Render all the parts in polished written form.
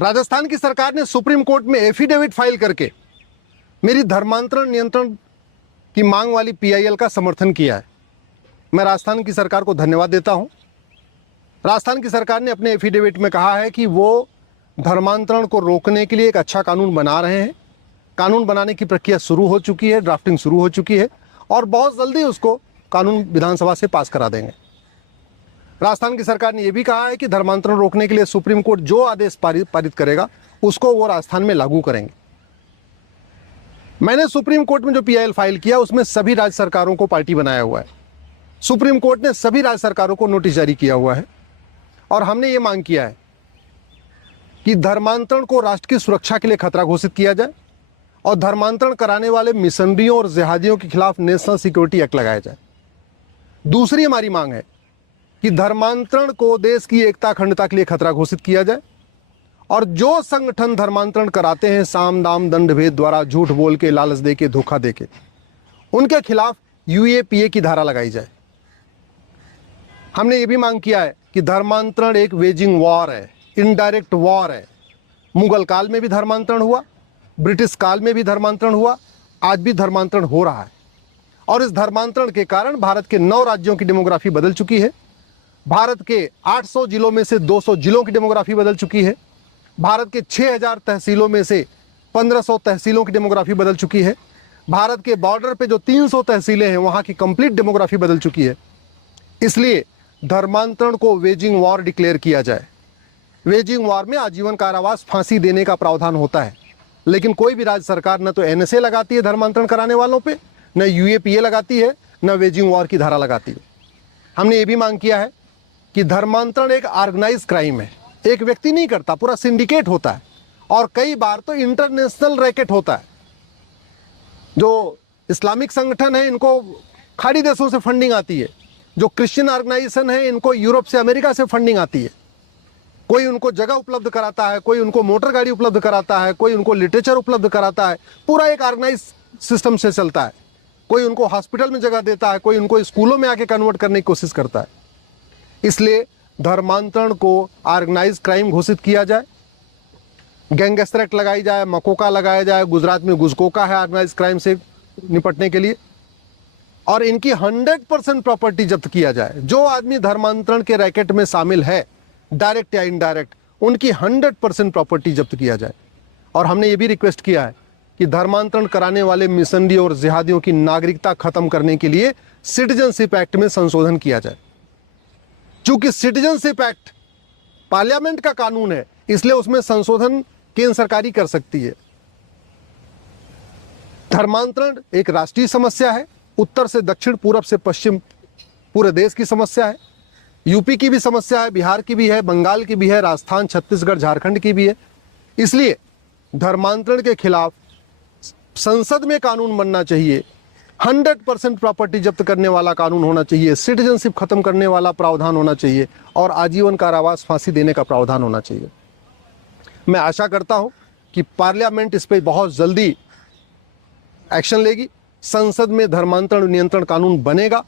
राजस्थान की सरकार ने सुप्रीम कोर्ट में एफिडेविट फाइल करके मेरी धर्मांतरण नियंत्रण की मांग वाली पीआईएल का समर्थन किया है। मैं राजस्थान की सरकार को धन्यवाद देता हूं। राजस्थान की सरकार ने अपने एफिडेविट में कहा है कि वो धर्मांतरण को रोकने के लिए एक अच्छा कानून बना रहे हैं। कानून बनाने की प्रक्रिया शुरू हो चुकी है, ड्राफ्टिंग शुरू हो चुकी है और बहुत जल्दी उसको कानून विधानसभा से पास करा देंगे। राजस्थान की सरकार ने यह भी कहा है कि धर्मांतरण रोकने के लिए सुप्रीम कोर्ट जो आदेश पारित करेगा उसको वो राजस्थान में लागू करेंगे। मैंने सुप्रीम कोर्ट में जो पीआईएल फाइल किया उसमें सभी राज्य सरकारों को पार्टी बनाया हुआ है। सुप्रीम कोर्ट ने सभी राज्य सरकारों को नोटिस जारी किया हुआ है और हमने ये मांग किया है कि धर्मांतरण को राष्ट्र की सुरक्षा के लिए खतरा घोषित किया जाए और धर्मांतरण कराने वाले मिशनरियों और जिहादियों के खिलाफ नेशनल सिक्योरिटी एक्ट लगाया जाए। दूसरी हमारी मांग है कि धर्मांतरण को देश की एकता अखंडता के लिए खतरा घोषित किया जाए और जो संगठन धर्मांतरण कराते हैं साम दाम दंड भेद द्वारा झूठ बोल के, लालच दे के, धोखा दे के, उनके खिलाफ यूएपीए की धारा लगाई जाए। हमने ये भी मांग किया है कि धर्मांतरण एक वेजिंग वॉर है, इनडायरेक्ट वॉर है। मुगल काल में भी धर्मांतरण हुआ, ब्रिटिश काल में भी धर्मांतरण हुआ, आज भी धर्मांतरण हो रहा है और इस धर्मांतरण के कारण भारत के 9 राज्यों की डेमोग्राफी बदल चुकी है। भारत के 800 जिलों में से 200 जिलों की डेमोग्राफी बदल चुकी है। भारत के 6000 तहसीलों में से 1500 तहसीलों की डेमोग्राफी बदल चुकी है। भारत के बॉर्डर पे जो 300 तहसीलें हैं वहाँ की कंप्लीट डेमोग्राफी बदल चुकी है। इसलिए धर्मांतरण को वेजिंग वॉर डिक्लेयर किया जाए। वेजिंग वॉर में आजीवन कारावास, फांसी देने का प्रावधान होता है, लेकिन कोई भी राज्य सरकार न तो एनएसए लगाती है धर्मांतरण कराने वालों पे, न यूएपीए लगाती है, न वेजिंग वॉर की धारा लगाती है। हमने ये भी मांग किया है कि धर्मांतरण एक ऑर्गेनाइज क्राइम है। एक व्यक्ति नहीं करता, पूरा सिंडिकेट होता है और कई बार तो इंटरनेशनल रैकेट होता है। जो इस्लामिक संगठन है इनको खाड़ी देशों से फंडिंग आती है, जो क्रिश्चियन ऑर्गेनाइजेशन है इनको यूरोप से, अमेरिका से फंडिंग आती है। कोई उनको जगह उपलब्ध कराता है, कोई उनको मोटर गाड़ी उपलब्ध कराता है, कोई उनको लिटरेचर उपलब्ध कराता है। पूरा एक ऑर्गेनाइज सिस्टम से चलता है। कोई उनको हॉस्पिटल में जगह देता है, कोई उनको स्कूलों में आके कन्वर्ट करने की कोशिश करता है। इसलिए धर्मांतरण को ऑर्गेनाइज क्राइम घोषित किया जाए, गैंगस्टर एक्ट लगाई जाए, मकोका लगाया जाए। गुजरात में गुजकोका है ऑर्गेनाइज क्राइम से निपटने के लिए, और इनकी 100% प्रॉपर्टी जब्त किया जाए। जो आदमी धर्मांतरण के रैकेट में शामिल है, डायरेक्ट या इनडायरेक्ट, उनकी 100% प्रॉपर्टी जब्त किया जाए। और हमने ये भी रिक्वेस्ट किया है कि धर्मांतरण कराने वाले मिशनरी और जिहादियों की नागरिकता खत्म करने के लिए सिटीजनशिप एक्ट में संशोधन किया जाए। चूंकि सिटीजनशिप एक्ट पार्लियामेंट का कानून है, इसलिए उसमें संशोधन केंद्र सरकार ही कर सकती है। धर्मांतरण एक राष्ट्रीय समस्या है, उत्तर से दक्षिण, पूरब से पश्चिम पूरे देश की समस्या है। यूपी की भी समस्या है, बिहार की भी है, बंगाल की भी है, राजस्थान, छत्तीसगढ़, झारखंड की भी है। इसलिए धर्मांतरण के खिलाफ संसद में कानून बनना चाहिए। 100% प्रॉपर्टी जब्त करने वाला कानून होना चाहिए, सिटीजनशिप खत्म करने वाला प्रावधान होना चाहिए और आजीवन कारावास, फांसी देने का प्रावधान होना चाहिए। मैं आशा करता हूं कि पार्लियामेंट इस पर बहुत जल्दी एक्शन लेगी। संसद में धर्मांतरण नियंत्रण कानून बनेगा।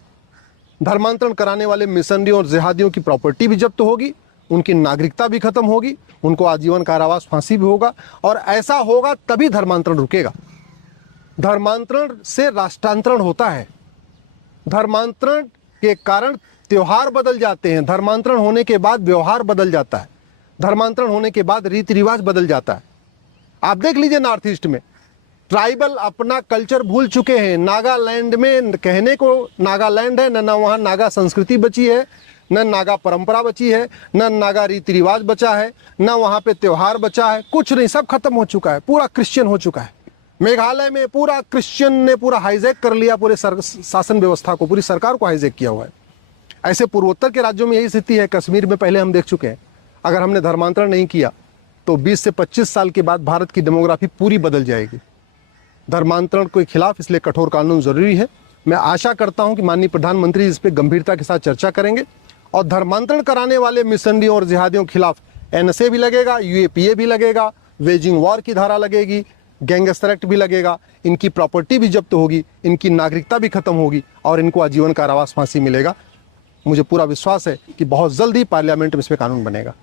धर्मांतरण कराने वाले मिशनरियों और जिहादियों की प्रॉपर्टी भी जब्त होगी, उनकी नागरिकता भी खत्म होगी, उनको आजीवन कारावास, फांसी भी होगा। और ऐसा होगा तभी धर्मांतरण रुकेगा। धर्मांतरण से राष्ट्रांतरण होता है। धर्मांतरण के कारण त्योहार बदल जाते हैं, धर्मांतरण होने के बाद व्यवहार बदल जाता है, धर्मांतरण होने के बाद रीति रिवाज बदल जाता है। आप देख लीजिए नॉर्थ ईस्ट में ट्राइबल अपना कल्चर भूल चुके हैं। नागालैंड में कहने को नागालैंड है, न वहाँ नागा संस्कृति बची है, न नागा परंपरा बची है, न नागा रीति रिवाज बचा है, न वहाँ पे त्योहार बचा है। कुछ नहीं, सब खत्म हो चुका है, पूरा क्रिश्चियन हो चुका है। मेघालय में पूरा क्रिश्चियन ने पूरा हाईजैक कर लिया, पूरे शासन व्यवस्था को, पूरी सरकार को हाईजैक किया हुआ है। ऐसे पूर्वोत्तर के राज्यों में यही स्थिति है। कश्मीर में पहले हम देख चुके हैं। अगर हमने धर्मांतरण नहीं किया तो 20 से 25 साल के बाद भारत की डेमोग्राफी पूरी बदल जाएगी। धर्मांतरण के खिलाफ इसलिए कठोर कानून जरूरी है। मैं आशा करता हूं कि माननीय प्रधानमंत्री इस पर गंभीरता के साथ चर्चा करेंगे और धर्मांतरण कराने वाले मिशनरियों और जिहादियों के खिलाफ एनएसए भी लगेगा, यूएपीए भी लगेगा, वेजिंग वॉर की धारा लगेगी, गैंगस्टर एक्ट भी लगेगा। इनकी प्रॉपर्टी भी जब्त होगी, इनकी नागरिकता भी खत्म होगी और इनको आजीवन कारावास, फांसी मिलेगा। मुझे पूरा विश्वास है कि बहुत जल्दी पार्लियामेंट में इस पर कानून बनेगा।